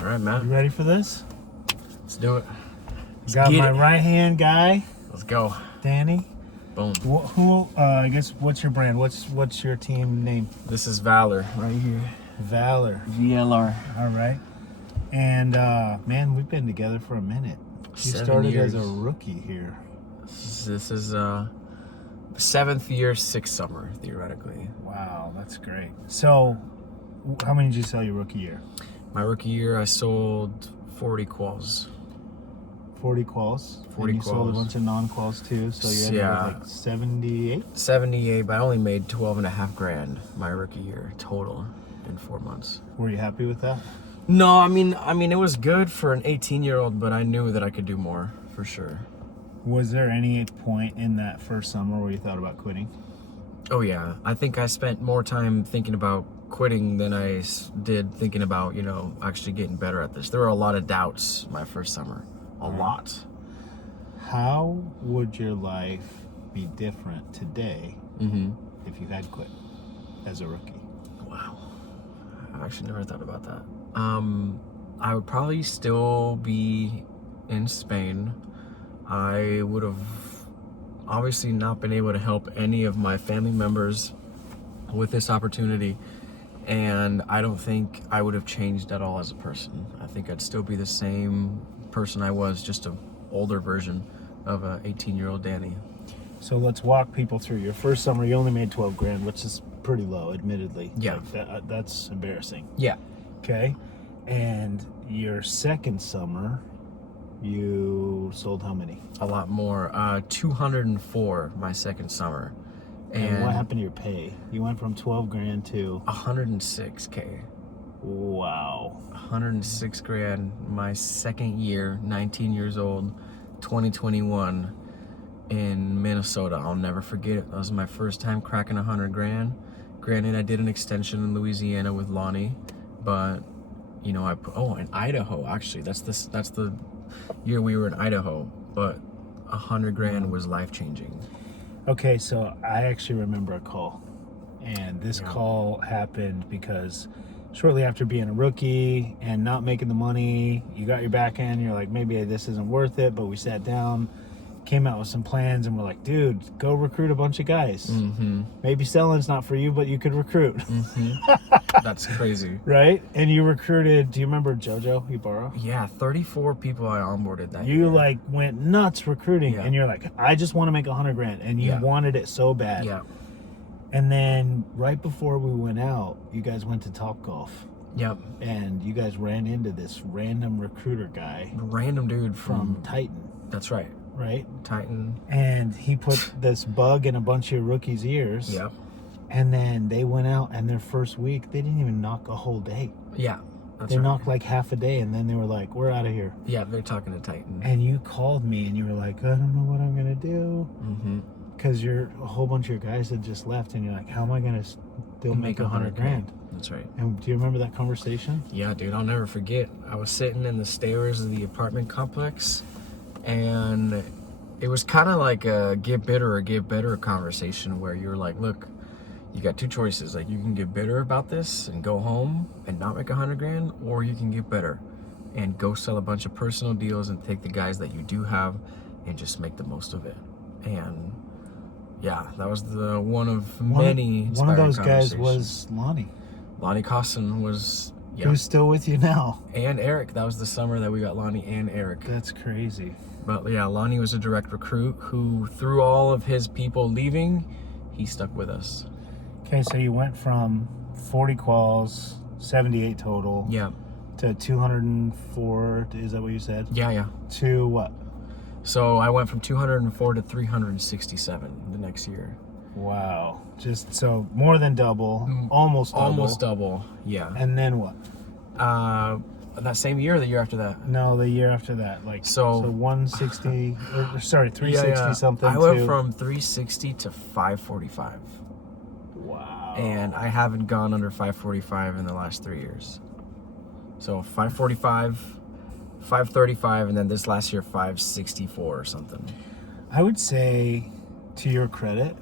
All right, Matt. You ready for this? Let's do it. Got get my it. right-hand guy, Let's go. Danny. Boom. I guess, what's your brand? What's your team name? This is Valor right here. Valor. VLR. All right. And, man, we've been together for a minute. You 7 started years. as a rookie here. This is 7th year, 6th summer, theoretically. Wow, that's great. So, how many did you sell your rookie year? My rookie year, I sold 40 quals. 40 quals. 40 and you sold a quals. bunch of non-quals too, so you ended Yeah. with like 78? 78, but I only made 12.5 grand my rookie year total in 4 months. Were you happy with that? No, I mean it was good for an 18-year-old, but I knew that I could do more for sure. Was there any point in that first summer where you thought about quitting? Oh yeah, I think I spent more time thinking about quitting than I did thinking about, actually getting better at this. There were a lot of doubts my first summer, a lot. How would your life be different today Mm-hmm. if you had quit as a rookie? Wow, I've actually never thought about that. I would probably still be in Spain. I would have obviously not been able to help any of my family members with this opportunity, and I don't think I would have changed at all as a person. I think I'd still be the same person I was, just an older version of a 18-year-old Danny. So let's walk people through. Your first summer, you only made 12 grand, which is pretty low, admittedly. Yeah. Like that's embarrassing. Yeah. Okay. And your second summer, you sold how many? A lot more. 204 my second summer. And what happened to your pay? You went from 12 grand to 106K. wow. 106 grand my second year, 19 years old, 2021 in Minnesota. I'll never forget it. That was my first time cracking 100 grand. Granted, I did an extension in Louisiana with Lonnie, but in Idaho, actually. That's the year we were in Idaho, but 100 grand was life-changing. Okay, so I actually remember a call. And this Yeah. call happened because shortly after being a rookie and not making the money, you got your back end, you're like, maybe this isn't worth it, but we sat down, came out with some plans, and we're like, dude, go recruit a bunch of guys. Mm-hmm. Maybe selling's not for you, but you could recruit. Mm-hmm. That's crazy. Right? And you recruited, do you remember JoJo Ibarra? Yeah, 34 people I onboarded that You year. like went nuts recruiting, Yeah. and you're like, I just want to make 100 grand, and you Yeah. wanted it so bad. Yeah. And then right before we went out, you guys went to Topgolf, Yep. and you guys ran into this random recruiter guy Random dude from from Titan, That's right. right? Titan. And he put this bug in a bunch of rookies' ears. Yep. And then they went out, and their first week, they didn't even knock a whole day. Yeah. That's They right. knocked like half a day, and then they were like, we're out of here. Yeah, they're talking to Titan. And you called me, and you were like, I don't know what I'm going to do. Mm-hmm. Because a whole bunch of your guys had just left, and you're like, how am I going to still make 100 grand? That's right. And do you remember that conversation? Yeah, dude, I'll never forget. I was sitting in the stairs of the apartment complex, and it was kind of like a get bitter or get better conversation where you were like, look, you got two choices. Like, you can get bitter about this and go home and not make 100 grand, or you can get better and go sell a bunch of personal deals and take the guys that you do have and just make the most of it. And yeah, that was the one of many One of inspiring those guys conversations. was Lonnie, Lonnie Cosson was, yeah, who's still with you now. and Eric. That was the summer that we got Lonnie and Eric. That's crazy. But yeah, Lonnie was a direct recruit who, through all of his people leaving, he stuck with us. Okay, so you went from 40 quals, 78 total, Yeah, to 204, is that what you said? yeah. To what? So I went from 204 to 367 the next year. Wow. Just so more than double, almost double. Almost double, yeah. And then what? That same year, or the year after that? No, the year after that. Like So 160, sorry, 360 something. I went to, from 360 to 545. wow. And I haven't gone under 545 in the last 3 years. So 545, 535, and then this last year 564 or something. I would say, to your credit,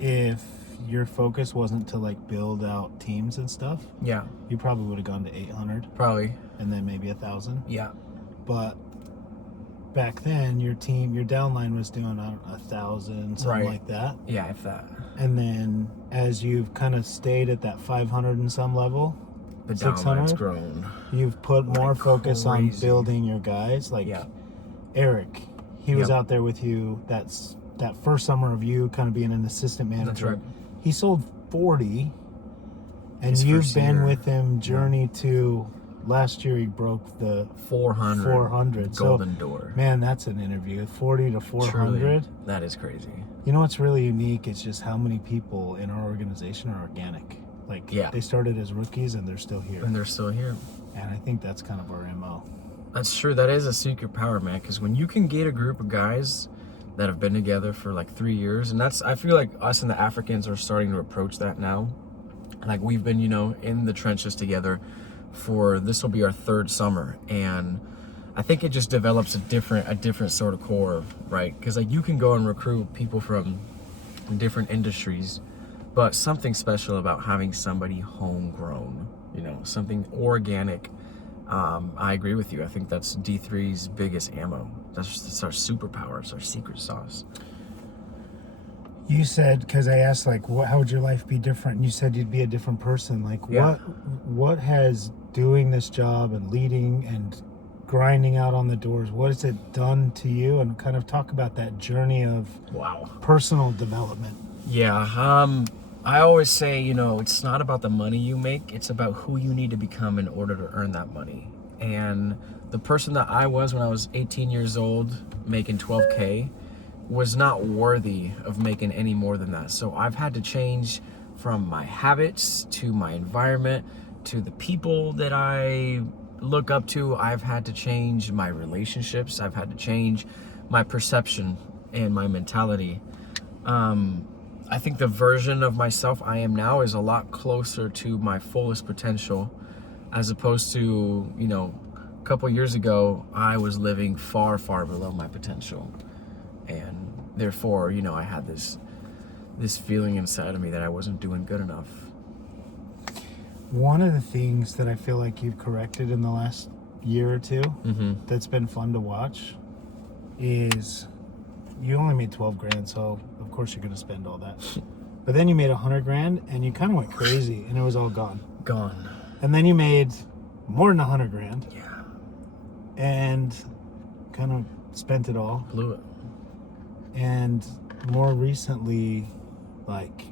if your focus wasn't to like build out teams and stuff, Yeah, you probably would have gone to 800 probably. and then maybe 1,000. Yeah. But back then, your downline was doing 1,000, something Right. like that. Yeah, if that. And then as you've kind of stayed at that 500 and some level, The 600? downline's grown. you've put more Like focus on crazy. building your guys. Like Yeah. Eric, he was Yep. out there with you. That first summer of you kind of being an assistant manager. That's right. He sold 40, and His you've first been year. with him journey to last year. He broke the 400. 400. Golden door. Man, that's an interview. 40 to 400. Truly, that is crazy. You know what's really unique? It's just how many people in our organization are organic. Like, Yeah. they started as rookies and they're still here. And they're still here. And I think that's kind of our MO. That's true. That is a secret power, man. Because when you can get a group of guys that have been together for like 3 years, and I feel like us and the Africans are starting to approach that now. Like we've been, in the trenches together this will be our 3rd summer, and I think it just develops a different sort of core, right? Because like you can go and recruit people from different industries, but something special about having somebody homegrown, something organic. I agree with you. I think that's D3's biggest ammo. That's our superpower. It's our secret sauce. You said, because I asked, like, how would your life be different? And you said you'd be a different person. Like, Yeah. what has doing this job and leading and grinding out on the doors, what has it done to you? And kind of talk about that journey of Wow. personal development. Yeah. I always say, it's not about the money you make. It's about who you need to become in order to earn that money. And the person that I was when I was 18 years old, making 12K, was not worthy of making any more than that. So I've had to change from my habits to my environment to the people that I look up to. I've had to change my relationships. I've had to change my perception and my mentality. I think the version of myself I am now is a lot closer to my fullest potential, as opposed to, a couple years ago, I was living far, far below my potential. And therefore, I had this feeling inside of me that I wasn't doing good enough. One of the things that I feel like you've corrected in the last year or two that's been fun to watch is you only made 12 grand, so of course you're going to spend all that. But then you made 100 grand and you kind of went crazy and it was all gone. Gone. And then you made more than 100 grand Yeah. and kind of spent it all. Blew it. And more recently, like,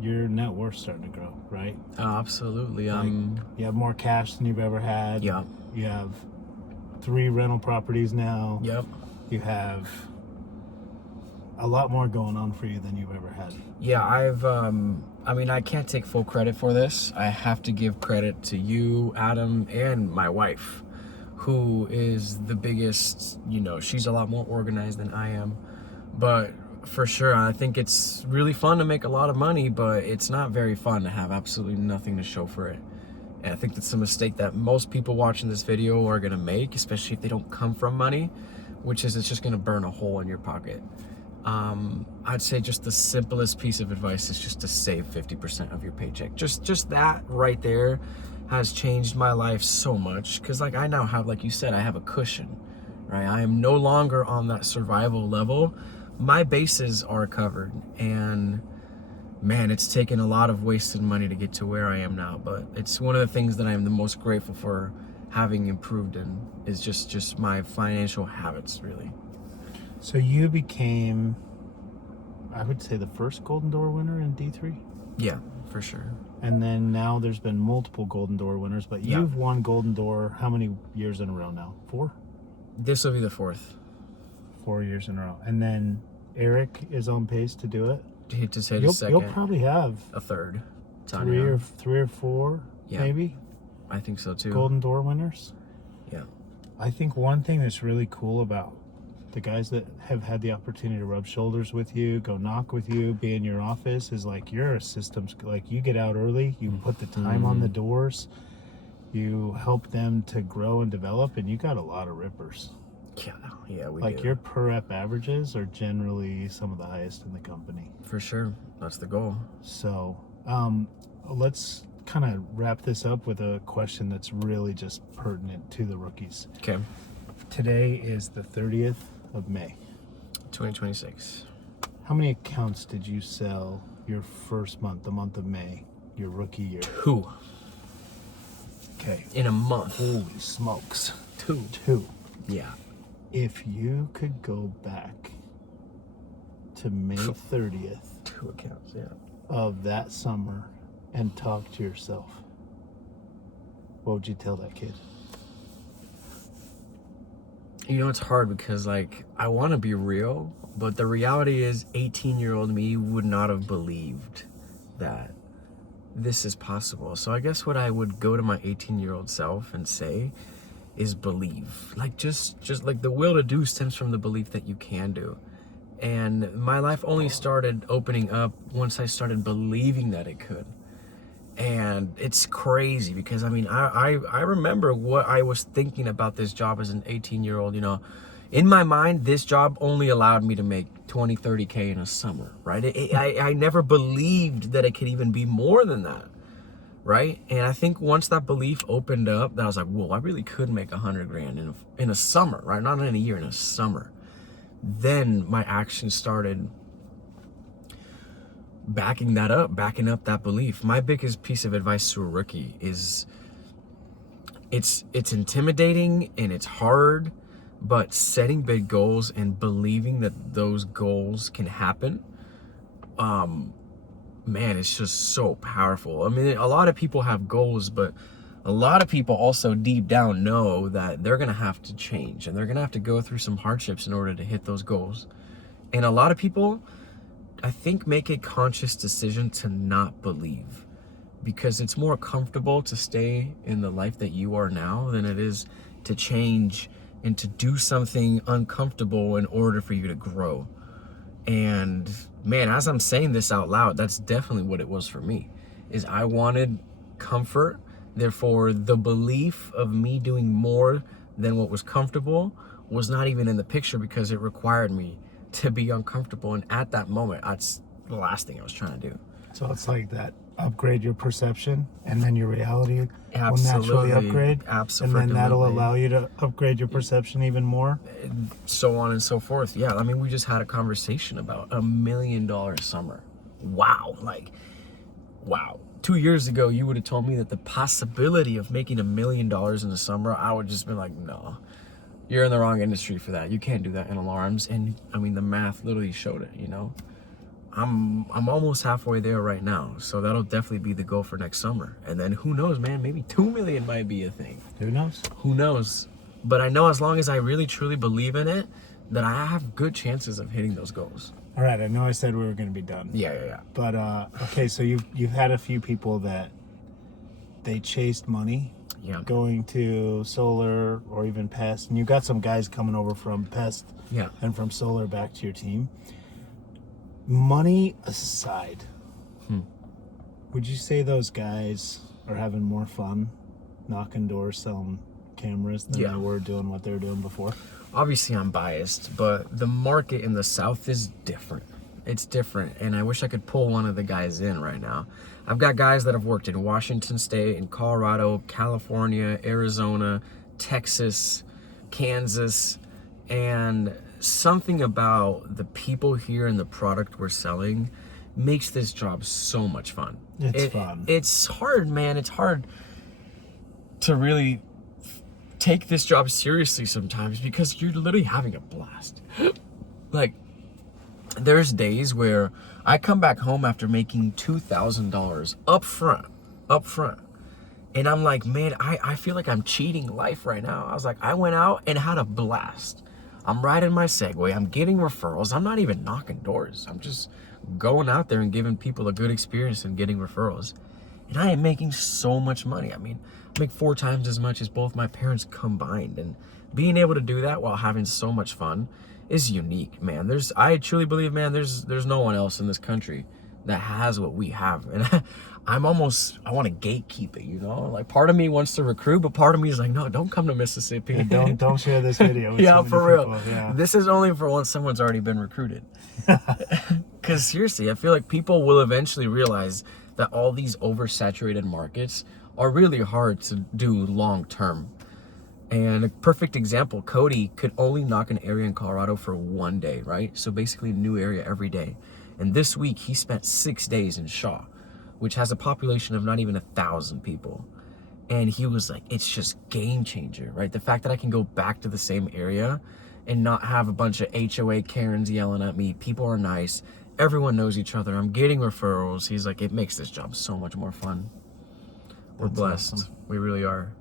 your net worth's starting to grow, right? Absolutely. You have more cash than you've ever had. Yeah. You have 3 rental properties now. Yep. You have a lot more going on for you than you've ever had. Yeah, I can't take full credit for this. I have to give credit to you, Adam, and my wife, who is the biggest, she's a lot more organized than I am. But for sure, I think it's really fun to make a lot of money, but it's not very fun to have absolutely nothing to show for it. And I think that's a mistake that most people watching this video are gonna make, especially if they don't come from money, which is it's just gonna burn a hole in your pocket. I'd say just the simplest piece of advice is just to save 50% of your paycheck. Just that right there has changed my life so much, because like I now have, like you said, I have a cushion, right? I am no longer on that survival level. My bases are covered, and man, it's taken a lot of wasted money to get to where I am now, but it's one of the things that I am the most grateful for having improved in is just my financial habits, really. So you became, I would say, the first Golden Door winner in D3? Yeah, for sure. And then now there's been multiple Golden Door winners, but Yeah. you've won Golden Door how many years in a row now? 4? This will be the 4th. 4 years in a row. And then Eric is on pace to do it. To hit to say the You'll second, probably have a third time. 3 or 4, Yeah. maybe, I think so too. Golden Door winners. Yeah. I think one thing that's really cool about the guys that have had the opportunity to rub shoulders with you, go knock with you, be in your office, is like you're a systems, like you get out early, you put the time on the doors, you help them to grow and develop, and you got a lot of rippers. Yeah, we Like do. your per rep averages are generally some of the highest in the company. For sure. That's the goal. So let's kind of wrap this up with a question that's really just pertinent to the rookies. Okay. Today is the 30th of May. 2026. How many accounts did you sell your first month, the month of May, your rookie year? 2 Okay. in a month. Holy smokes. 2. 2. Yeah. If you could go back to May 30th 2 accounts. Yeah. of that summer and talk to yourself, what would you tell that kid? You know, it's hard because, like, I want to be real, but the reality is 18-year-old me would not have believed that this is possible. So I guess what I would go to my 18-year-old self and say is believe. Like, just like the will to do stems from the belief that you can do. And my life only started opening up once I started believing that it could. And it's crazy because, I mean, I remember what I was thinking about this job as an 18-year-old. You know, in my mind, this job only allowed me to make 20, 30K in a summer, right? I never believed that it could even be more than that, right? And I think once that belief opened up, that I was like, whoa, I really could make 100 grand in a summer, right? Not in a year, in a summer. Then my actions started backing up that belief. My biggest piece of advice to a rookie is it's intimidating and it's hard, but setting big goals and believing that those goals can happen, man, it's just so powerful. I mean, a lot of people have goals, but a lot of people also deep down know that they're gonna have to change and they're gonna have to go through some hardships in order to hit those goals. And a lot of people, I think, make a conscious decision to not believe because it's more comfortable to stay in the life that you are now than it is to change and to do something uncomfortable in order for you to grow. And man, as I'm saying this out loud, that's definitely what it was for me. Is I wanted comfort. Therefore, the belief of me doing more than what was comfortable was not even in the picture because it required me to be uncomfortable. And at that moment, that's the last thing I was trying to do. So it's like that upgrade your perception and then your reality will Absolutely. naturally upgrade. Absolutely. And then that'll allow you to upgrade your perception even more. So on and so forth. Yeah, I mean, we just had a conversation about $1 million summer. Wow. Like, wow. 2 years ago, you would have told me that the possibility of making $1 million in the summer, I would just be like, no, you're in the wrong industry for that. You can't do that in alarms. And I mean, the math literally showed it, you know. I'm almost halfway there right now. So that'll definitely be the goal for next summer. And then who knows, man, maybe 2 million might be a thing. Who knows? Who knows? But I know as long as I really truly believe in it, that I have good chances of hitting those goals. All right, I know I said we were going to be done. Yeah. But okay, so you've had a few people that they chased money Yeah. going to solar or even pest, and you got some guys coming over from pest Yeah. and from solar back to your team. Money aside, would you say those guys are having more fun knocking doors selling cameras than they were doing what they were doing before? Obviously I'm biased, but the market in the South is different. It's different, and I wish I could pull one of the guys in right now. I've got guys that have worked in Washington State, in Colorado, California, Arizona, Texas, Kansas, and something about the people here and the product we're selling makes this job so much fun. It's fun. It's hard, man. It's hard to really take this job seriously sometimes because you're literally having a blast. Like, there's days where I come back home after making $2,000 up front. And I'm like, man, I feel like I'm cheating life right now. I was like, I went out and had a blast. I'm riding my Segway. I'm getting referrals. I'm not even knocking doors. I'm just going out there and giving people a good experience and getting referrals. And I am making so much money. I mean, I make 4 times as much as both my parents combined. And being able to do that while having so much fun is unique, man. I truly believe, man, there's no one else in this country that has what we have. And I want to gatekeep it, you know? Like, part of me wants to recruit, but part of me is like, no, don't come to Mississippi. Don't share this video with Yeah, so many for real. people. Yeah. This is only for once someone's already been recruited. Because seriously, I feel like people will eventually realize that all these oversaturated markets are really hard to do long term. And a perfect example, Cody could only knock an area in Colorado for one day, right? So basically a new area every day. And this week he spent 6 days in Shaw, which has a population of not even 1,000 people. And he was like, it's just game changer, right? The fact that I can go back to the same area and not have a bunch of HOA Karens yelling at me. People are nice. Everyone knows each other. I'm getting referrals. He's like, it makes this job so much more fun. We're That's blessed. awesome. We really are.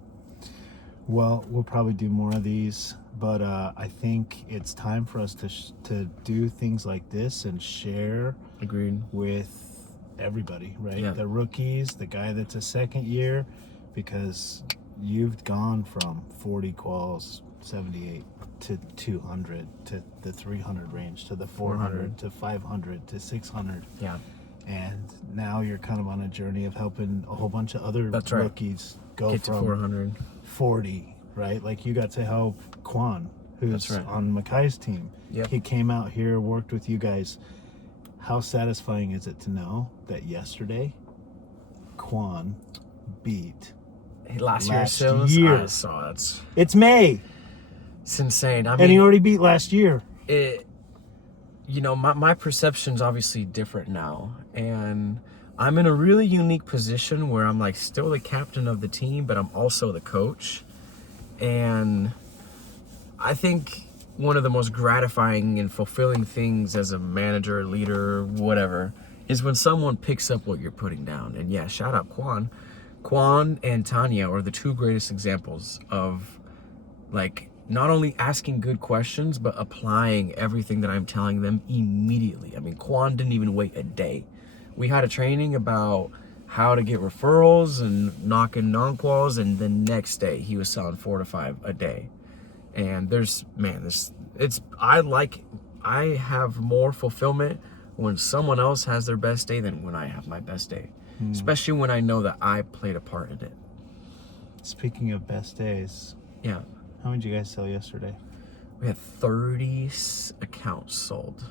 Well, we'll probably do more of these, but I think it's time for us to do things like this and share Agreed. with everybody, right? Yeah. The rookies, the guy that's a second year, because you've gone from 40 quals, 78 to 200 to the 300 range to the 400 to 500 to 600. Yeah. And now you're kind of on a journey of helping a whole bunch of other That's right. rookies go Get to from 400. 40, right? Like you got to help Quan, who's That's right. on Makai's team. Yep. He came out here, worked with you guys. How satisfying is it to know that yesterday Quan beat? Last Last year's year. I saw it. It's May, It's insane. I and he mean, already beat last year. it, you know, my perception's obviously different now, and I'm in a really unique position where I'm like still the captain of the team, but I'm also the coach. And I think one of the most gratifying and fulfilling things as a manager, leader, whatever, is when someone picks up what you're putting down. And yeah, shout out Quan. Quan and Tanya are the two greatest examples of like not only asking good questions, but applying everything that I'm telling them immediately. I mean, Quan didn't even wait a day. We had a training about how to get referrals and knocking non-quals, and the next day he was selling 4 to 5 a day. And I have more fulfillment when someone else has their best day than when I have my best day. Especially when I know that I played a part in it. Speaking of best days, Yeah. how many did you guys sell yesterday? We had 30 accounts sold.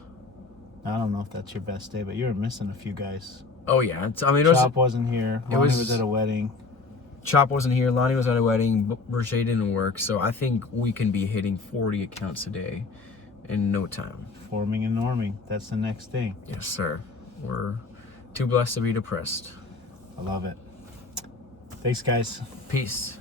I don't know if that's your best day, but you were missing a few guys. Oh yeah, it was Chop wasn't here. it Lonnie was- was at a wedding. Chop wasn't here. Lonnie was at a wedding. Brochet didn't work, so I think we can be hitting 40 accounts a day in no time. Forming and norming. That's the next thing. Yes, sir. We're too blessed to be depressed. I love it. Thanks, guys. Peace.